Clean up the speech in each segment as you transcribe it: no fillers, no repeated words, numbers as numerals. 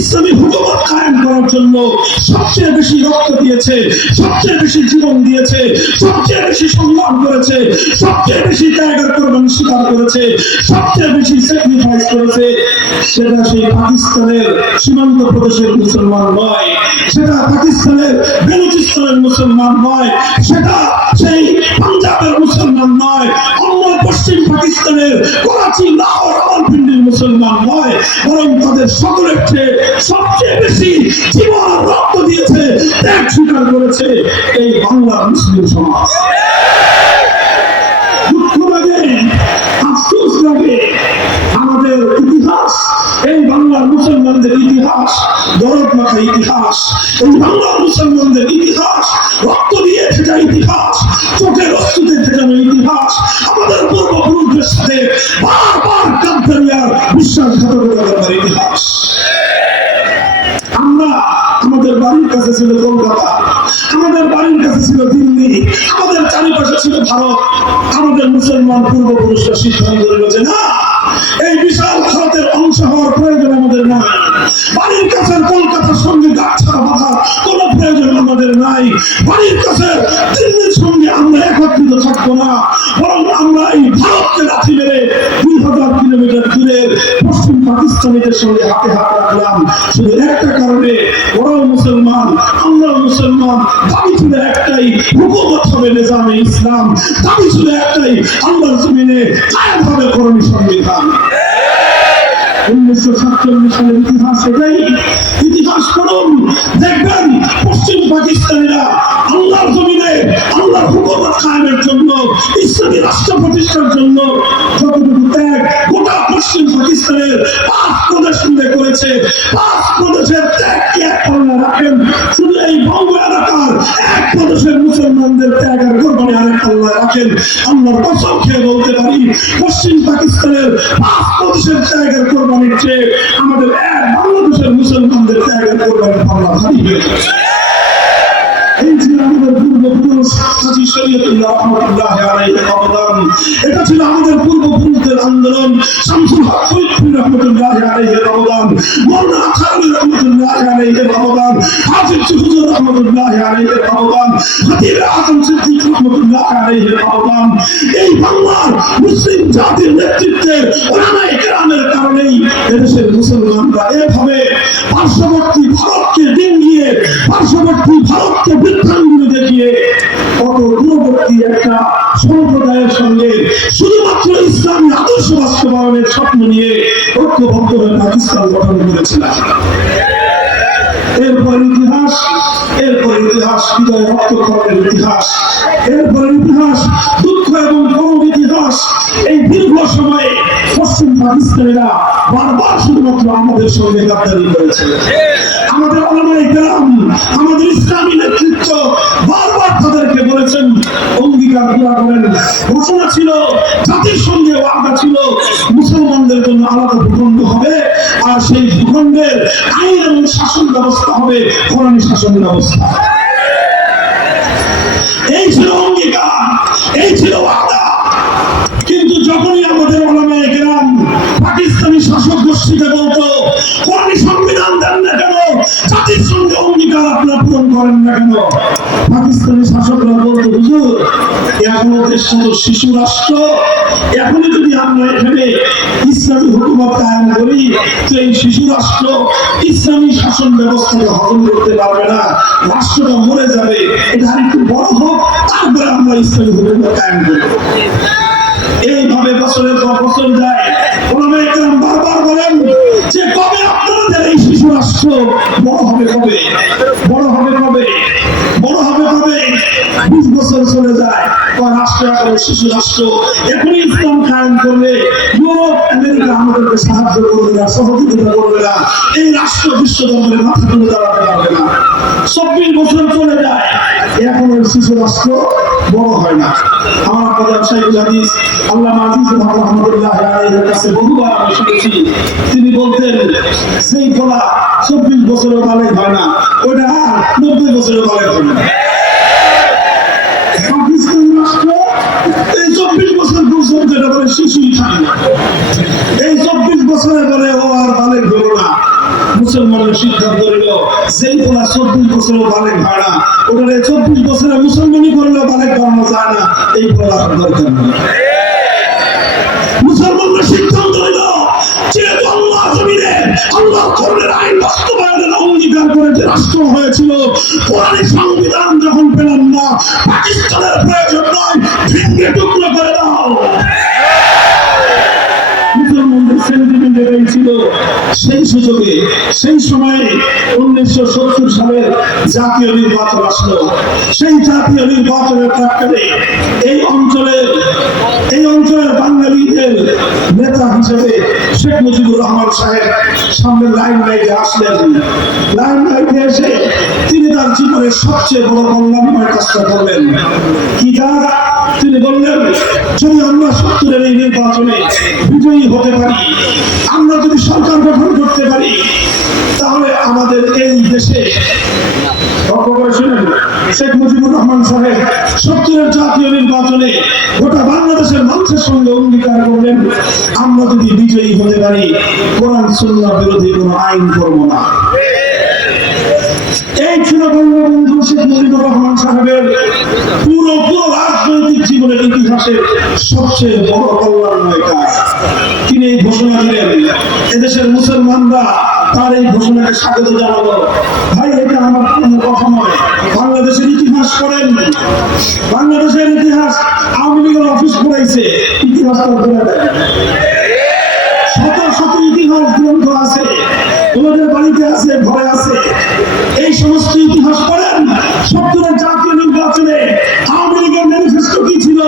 ইসলামী হুকুমত কায়েম করার জন্য সবচেয়ে বেশি রক্ত দিয়েছে, সবচেয়ে বেশি জীবন দিয়েছে, সবচেয়ে বেশি সংগ্রাম করেছে, সবচেয়ে বেশি ত্যাগের কোরবানি স্বীকার করেছে, সবচেয়ে বেশি স্যাক্রিফাইস করেছে, সেটা সেই পাকিস্তানের সীমান্ত প্রদেশের মুসলমান নয়, সেটা পাকিস্তানের বেলুচিস্তানের মুসলমান নয়, সেটা সেই পাঞ্জাবের মুসলমান নয়, অন্য পশ্চিম পাকিস্তানের করাচি, লাহোর, রাওয়ালপিন্ডির মুসলমান নয়, বরং তাদের সকলের চেয়ে সবচেয়ে বেশি জীবন আর রক্ত দিয়েছে, ত্যাগ স্বীকার করেছে এই বাংলার মুসলিম সমাজ। দুঃখ লাগে, আফসোস লাগে, আমাদের ইতিহাস, এই বাংলার মুসলমানদের ইতিহাস, দরদ মাখা ইতিহাস, এই বাংলার মুসলমানদের ইতিহাস, রক্ত দিয়ে ভেজা ইতিহাস, চোখের অস্ত্রে ভেজানো ইতিহাস, আমাদের পূর্বপুরুষদের সাথে বারবার গাদ্দারিয়ার বিশ্বাসঘাতকতা করার ইতিহাস। আমরা, আমাদের বাড়ির কাছে ছিল কলকাতা, আমাদের বাড়ির কাছে ছিল দিল্লি, আমাদের চারিপাশে ছিল ভারত, আমাদের মুসলমান পূর্বপুরুষরা সিদ্ধান্ত নিল যে না, এই বিশাল ভারতের অংশ হওয়ার প্রয়োজন আমাদের নাই, বাড়ির কাছের কলকাতার সঙ্গে গাছছাড়া বাঁধার কোনো প্রয়োজন আমাদের নাই, বাড়ির কাছের দিল্লির সঙ্গে আমরা একত্রিত থাকবো না, বরং আমরা এই ভারতকে লাথি মেরে 2000 কিলোমিটার দূরের পশ্চিম পাকিস্তানিদের সঙ্গে হাতে হাত রাখলাম। শুধু একটা কারণে, ওরাও মুসলমান, আমরাও মুসলমান, দাবি ছিল একটাই, হুকুমত হবে নিজামে ইসলাম, দাবি ছিল একটাই, আল্লাহর জমিনে কায়েম হবে করণী সংবিধান। 1947 সালের ইতিহাস এটাই। ইতিহাস পড়ুন, দেখবেন পশ্চিম পাকিস্তানিরা আল্লাহর জমিনে আল্লাহর হুকুমত কায়েমের জন্য, ইসলামী রাষ্ট্র প্রতিষ্ঠার জন্য যতটুকু ত্যাগ গোটা পশ্চিম পাকিস্তানের 5 প্রদেশ মিলে করেছে, 5 প্রদেশের ত্যাগকে এক পাল্লা রাখেন, শুধু এই বঙ্গ এলাকার 1 প্রদেশের মুসলমানদের ত্যাগ আর কোরবানি আরেক পাল্লা রাখেন, আল্লাহর কসম খেয়ে বলতে পারি পশ্চিম পাকিস্তানের 5 প্রদেশের ত্যাগের কোরবানির চেয়ে আমাদের এক বাংলাদেশের মুসলমানদের ত্যাগের কোরবানির পাল্লা ভারী হয়ে যাচ্ছে। এই ছিল আমাদের পূর্বপুরুষ কাজী শরীয়তুল্লাহ রহমাতুল্লাহ আলাইহির অবদান, এটা ছিল আমাদের পূর্বপুরুষদের আন্দোলন, শামসুল হক ফরিদপুর রহমাতুল্লাহ আলাইহির অবদান, মাওলানা আখাউদ্দিন রহমাতুল্লাহ আলাইহির অবদান, হাফিজ হুজুর রহমাতুল্লাহ আলাইহির অবদান, খতিব আজম সিদ্দিক রহমাতুল্লাহ আলাইহির অবদান। এই বাংলার মুসলিম জাতির নেতৃত্বে উলামায়ে কেরামের কারণেই এদেশের মুসলমানরা এভাবে পার্শ্ববর্তী ভারতকে ডিঙিয়ে, পার্শ্ববর্তী ভারতকে বৃদ্ধাঙ্গুলি দেখিয়ে কত দূরবর্তী একটা সম্প্রদায়ের সঙ্গে শুধুমাত্র ইসলামী আদর্শ বাস্তবায়নের স্বপ্ন নিয়ে ঐক্যবদ্ধ হয়ে পাকিস্তান গঠন করেছিলেন। এরপর ইতিহাস, এরপর ইতিহাস হৃদয় রক্তক্ষরণের ইতিহাস, এরপর ইতিহাস দুঃখ এবং করুণ ইতিহাস। এই দীর্ঘ সময়ে পশ্চিম পাকিস্তানিরা বারবার শুধুমাত্র আমাদের সঙ্গে গাদ্দারি করেছে। আমাদের উলামায়ে কেরাম, আমাদের ইসলামী নেতৃত্ব বারবার তাদেরকে বলেছেন, অঙ্গীকার পুরা করেন, ঘোষণা ছিল, জাতির সঙ্গে ওয়াদা ছিল, মুসলমানদের জন্য আলাদা ভূখণ্ড হবে, আর সেই ভূখণ্ডের আইন এবং শাসন ব্যবস্থা হবে কোরআনী শাসন ব্যবস্থা। এই ছিল অঙ্গীকার, এই ছিল ওয়াদা। কিন্তু যখনই আমাদের উলামায়ে কেরাম পাকিস্তানি শাসক গোষ্ঠীকে বলতো, কোরআনী সংবিধান দেন না কেন, জাতির সঙ্গে অঙ্গীকার আপনারা পূরণ করেন না কেন, পাকিস্তানি শাসকরা বলতো, হুজুর এখনো দেশটা তো শিশু রাষ্ট্র, এখনই যদি আমরা এখানে ইসলামী হুকুমত কায়েম করি, তো এই শিশু রাষ্ট্র ইসলামী শাসন ব্যবস্থাকে হজম করতে পারবে না, রাষ্ট্রটা মরে যাবে, এটা একটু বড় হোক, তারপরে আমরা ইসলামী হুকুমত কায়েম করব। এইভাবে বছরের পর বছর যায়। উলামায়ে কেরাম বারবার বলেন যে কবে আপনাদের এই শিশু রাষ্ট্র বড় হবে, কবে বড় হবে, কবে বড় হবে, কবে? 20 বছর চলে যায়, রাষ্ট্র এখন শিশু রাষ্ট্র, এখনই ইসলাম কায়েম করলে ইউরোপ আমেরিকা আমাদেরকে সাহায্য করবে না, সহযোগিতা করবে না, এই রাষ্ট্র বিশ্ব দরবারে মাথা তুলে দাঁড়াতে পারবে না। 24 বছর চলে যায়, এখন ওই শিশু রাষ্ট্র বড় হয় না। আমার প্রধান শাইখুল হাদিস আল্লামা আজিজুল হক রহমাতুল্লাহ আলাইহির কাছে বহুবার আমি শুনেছি, তিনি বলতেন, সেই ফলা 24 বছরের বালেক হয় না, ওটা 90 বছরের বালেক হয় না। পাকিস্তান রাষ্ট্র এই 24 বছর পর্যন্ত এটা বলে শিশুই থাকে না, এই 24 বছরে বলে ও আর বালেক হলো না, মুসলমানের সিদ্ধান্ত নিল যেই বলা 24 বছরেও বালেক হয় না, ওটা 24 বছরে মুসলমানি করলেও বালেক বানানো যায় না, এই বলার দরকার নেই। মুসলমানরা সিদ্ধান্ত নিল যে আল্লাহ জমিনে আল্লাহ কোরআনের আইন বাস্তবায়নের অঙ্গীকার করে যে রাষ্ট্র হয়েছিল, কোরআনের সংবিধান যখন পেলাম না, পাকিস্তানের প্রয়োজন নয়, ভেঙে টুকরো করে দাও। মুসলমানদের সেন্টিমেন্ট এটাই ছিল। সেই সুযোগে সেই সময়ে 1970 সালের জাতীয় নির্বাচন আসলো। সেই জাতীয় নির্বাচনের প্রেক্ষাপটে এই অঞ্চলের বাঙালিদের নেতা হিসেবে শেখ মুজিবুর রহমান সাহেব সামনে লাইন লাইটে আসলেন। লাইন লাইটে এসে তিনি তার জীবনের সবচেয়ে বড় কল্যাণময় কাজটা করলেন। কি কাজ? তিনি বললেন, যদি আমরা 70-এর এই নির্বাচনে বিজয়ী হতে পারি, আমরা যদি সরকার গঠন করতে পারি, তাহলে আমাদের এই দেশে শেখ মুজিবুর রহমান সাহেব 70-এর জাতীয় নির্বাচনে গোটা বাংলাদেশের মানুষের সঙ্গে অঙ্গীকার করলেন, আমরা যদি বিজয়ী হতে পারি, কোরআন সুন্নাহ বিরোধী কোনো আইন করব না। এই ছিল বঙ্গবন্ধু শেখ মুজিবুর রহমান সাহেবের পুরো রাজনৈতিক জীবনের ইতিহাসে সবচেয়ে বড় কল্যাণময় কাজ। তিনি এই ঘোষণা দিলেন, এদেশের মুসলমানরা তার এই ঘোষণাকে স্বাগত জানালো। ভাই, এটা আমার কথা নয়, বাংলাদেশের ইতিহাস করেন, বাংলাদেশের ইতিহাস আওয়ামী লীগের অফিস করাইছে, ইতিহাস করে দেয়। শত শত ইতিহাস গ্রন্থ আছে, তোমাদের বাড়িতে আছে, ঘরে আছে। এই সমস্ত ইতিহাস পড়েন। 70-এর জাতীয় নির্বাচনে আওয়ামী লীগের ম্যানিফেস্টো কি ছিল,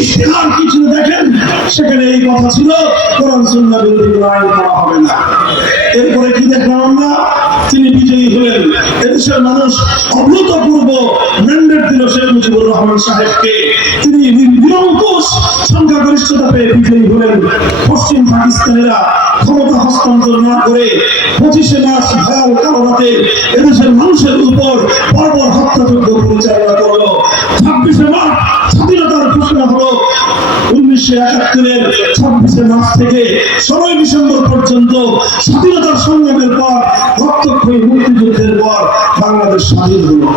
ইশতেহার কি ছিল, দেখেন সেখানে এই কথা ছিল, কোরআন সুন্নাহ বিরোধী কোনো আইন করা হবে না। এরপরে কি দেখলাম আমরা? তিনি বিজয়ী হলেন। এদেশের মানুষ অভূতপূর্ব ম্যান্ডেট দিল শেখ মুজিবুর রহমান সাহেবকে। তিনি নিরঙ্কুশ সংখ্যাগরিষ্ঠতা পেয়ে বিজয়ী হলেন। পশ্চিম পাকিস্তানিরা ক্ষমতা হস্তান্তর না করে 25শে মার্চ ভয়াল কালো রাতে এদেশের মানুষের উপর বর্বর হত্যাযজ্ঞ পরিচালনা করলো। 26শে মার্চ স্বাধীনতার ঘোষণা হলো। 1971-এর 26শে মার্চ থেকে 16ই ডিসেম্বর পর্যন্ত স্বাধীনতার সংগ্রামের পর, রক্তক্ষয়ী মুক্তিযুদ্ধের পর বাংলাদেশ স্বাধীন হলো।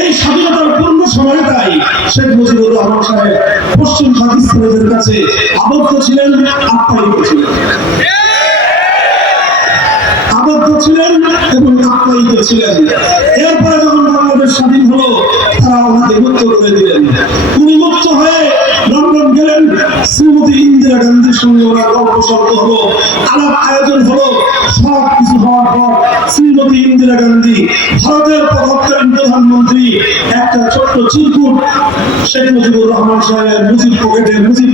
এই স্বাধীনতার পূর্ণ সময়টাই শেখ মুজিবুর রহমান সাহেব পশ্চিম পাকিস্তানিদের কাছে আবদ্ধ ছিলেন, আপ্যায়িত ছিলেন, এবং আপ্যায়িত ছিলেন। এরপরে যখন বাংলাদেশ স্বাধীন হলো, তারা ওনাকে মুক্ত করে দিলেন। উনি মুক্ত হয়ে লন্ডন গেলেন। শ্রীমতী ইন্দিরা গান্ধীর সঙ্গে ওনার গল্প সল্প হলো, আলাপ আয়োজন হলো। সব কিছু হওয়ার পর শ্রীমতী ইন্দিরা গান্ধী ভারতের তৎকালীন প্রধানমন্ত্রী একটা ছোট্ট চিরকুট শেখ মুজিবুর রহমান সাহেবের মুজিব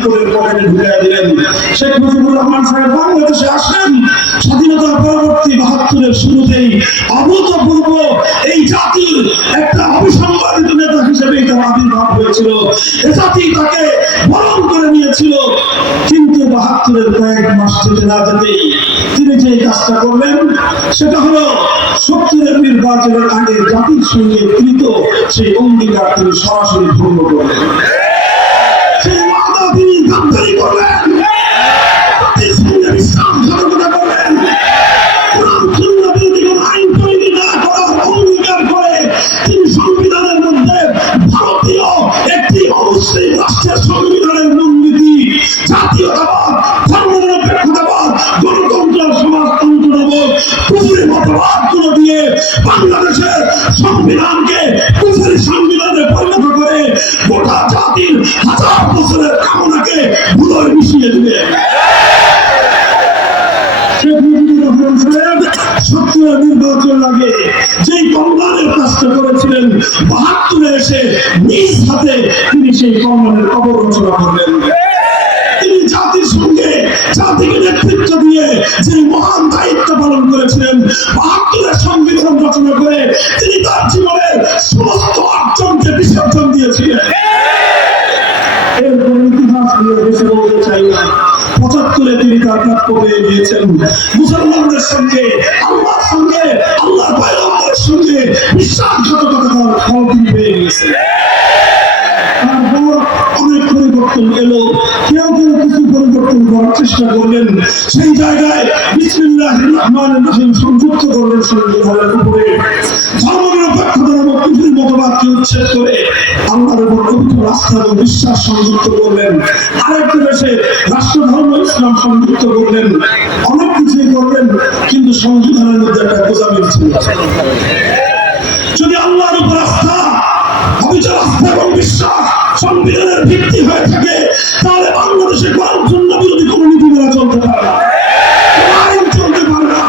কোরের পকেটে ঢুকিয়ে দিলেন। শেখ মুজিবুর রহমান সাহেব বাংলাদেশে আসলেন। স্বাধীনতার পরবর্তী 72-এর শুরুতেই অভূতপূর্ব এই জাতির একটা অবিসংবাদিত নেতা হিসেবে তার আবির্ভাব হয়েছিল। এ জাতি তাকে বরণ করে নিয়েছিল। কিন্তু 72-এর কয়েক মাস যেতে না যেতেই তিনি যে কাজটা করলেন, সেটা হলো 70-এর নির্বাচনের আগে জাতির সঙ্গে কৃত সেই অঙ্গীকার তিনি সরাসরি ভঙ্গ করলেন। সেই ওয়াদা তিনি গাদ্দারি করলেন, জাতির সঙ্গে বিশ্বাসঘাতকতা করলেন, কোরআন সুন্নাহ বিরোধী কোনো আইন তৈরি না করার অঙ্গীকার করে তিনি সংবিধানের মধ্যে ভারতীয় একটি অমুসলিম রাষ্ট্রের সংবিধানের মূলনীতি জাতীয়তাবাদ, ধর্মনিরপেক্ষতাবাদ, গণতন্ত্র, সমাজতন্ত্রবোধ, কুফরি মতবাদগুলো দিয়ে বাংলাদেশের সংবিধানকে কুফরি সংবিধানে পরিণত করে গোটা জাতির হাজার বছরের কামনাকে ধুলোয় মিশিয়ে দিবে। নির্বাচন লাগে যেই কল্যাণের কাজটা করেছিলেন, 72-এ এসে নিজ হাতে তিনি সেই কল্যাণের কবর রচনা করলেন। তিনি জাতির সঙ্গে জাতিকে নেতৃত্ব দিয়ে যে মহান দায়িত্ব পালন করেছিলেন, 72-এর সংবিধান রচনা করে তিনি তার জীবনের সমস্ত অর্জনকে বিসর্জন দিয়েছিলেন। এরপর ইতিহাস নিয়ে বেশি বলতে চাই না। 75-এ তিনি তার প্রাপ্য পেয়ে গিয়েছেন। মুসলমানদের সঙ্গে, আল্লাহর সঙ্গে, আল্লাহর পয়গম্বরের সঙ্গে বিশ্বাসঘাতকতার ফল তিনি পেয়ে গিয়েছেন। তারপর অনেক পরিবর্তন এলো। কেউ কিছু পরিবর্তন করার চেষ্টা করলেন। সেই জায়গায় বিসমিল্লাহির রহমানির রহিম সংযুক্ত করলেন সংবিধানের উপরে। ধর্মনিরপেক্ষতা নামক কুফরি মতবাদকে উচ্ছেদ করে আল্লাহর উপর পবিত্র আস্থা এবং বিশ্বাস সংযুক্ত করলেন। আরেকটি দেশে রাষ্ট্র ধর্ম ইসলাম সংযুক্ত করলেন। অনেক কিছুই করলেন, কিন্তু সংবিধানের মধ্যে একটা গোজামিল ছিল। যদি আল্লাহর উপর আস্থা, অবিচল আস্থা এবং বিশ্বাস সংবিধানের ভিত্তি হয়ে থাকে, তাহলে বাংলাদেশে কোরআন সুন্নাহ বিরোধী কোনো নীতি মেনে চলতে পারে না, আইন চলতে পারে না,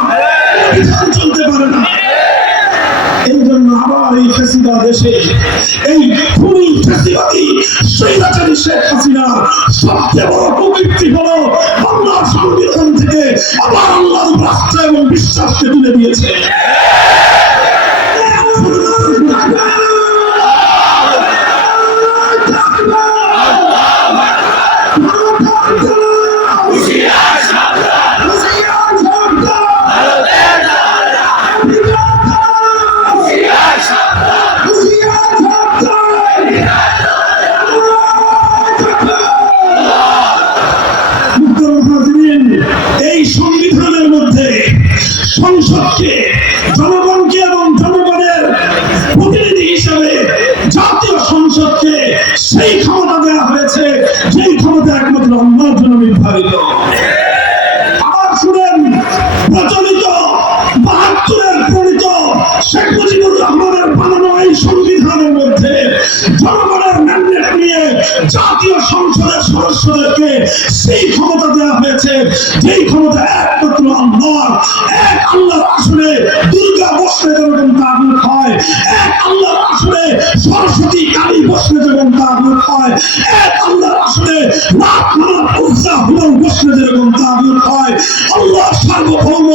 বিধান চলতে পারে না। এই জন্য আবার এই ফ্যাসিবাদ দেশে এই খুনি ফ্যাসিবাদী স্বৈরাচারী শেখ হাসিনার সবচেয়ে বড় কুকীর্তি হলো বাংলার সংবিধান থেকে আবার আল্লাহর আস্থা এবং বিশ্বাসকে তুলে দিয়েছে। এই সংবিধানের মধ্যে সংসদকে, জনগণকে এবং জনগণের প্রতিনিধি হিসেবে জাতীয় সংসদকে সেই ক্ষমতা দেওয়া হয়েছে যেই ক্ষমতা একমাত্র আল্লাহর জন্য নির্ধারিত। আবার শুনেন, প্রচলিত ৭২-এর প্রণীত শেখ মুজিবুর রহমানের বানানো এই সংবিধানের মধ্যে জনগণের ম্যান্ডেট নিয়ে জাতীয় সংসদের সদস্যদেরকে সেই ক্ষমতা দেওয়া হয়েছে যেই ক্ষমতা একমাত্র আল্লাহর। এক আল্লাহর আসনে দুর্গা বসলে যেরকম তাগুত হয়, এক আল্লাহর আসনে সরস্বতী কালী বসলে যেরকম তাগুত হয়, এক আল্লাহর আসনে লাত মানাত উজ্জা হুবল বসলে যেরকম তাগুত হয়, আল্লাহ সার্বভৌম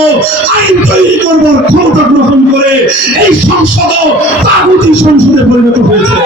আইন তৈরি করবার ক্ষমতা গ্রহণ করে এই সংসদও তাগুতি সংসদে পরিণত হয়েছে।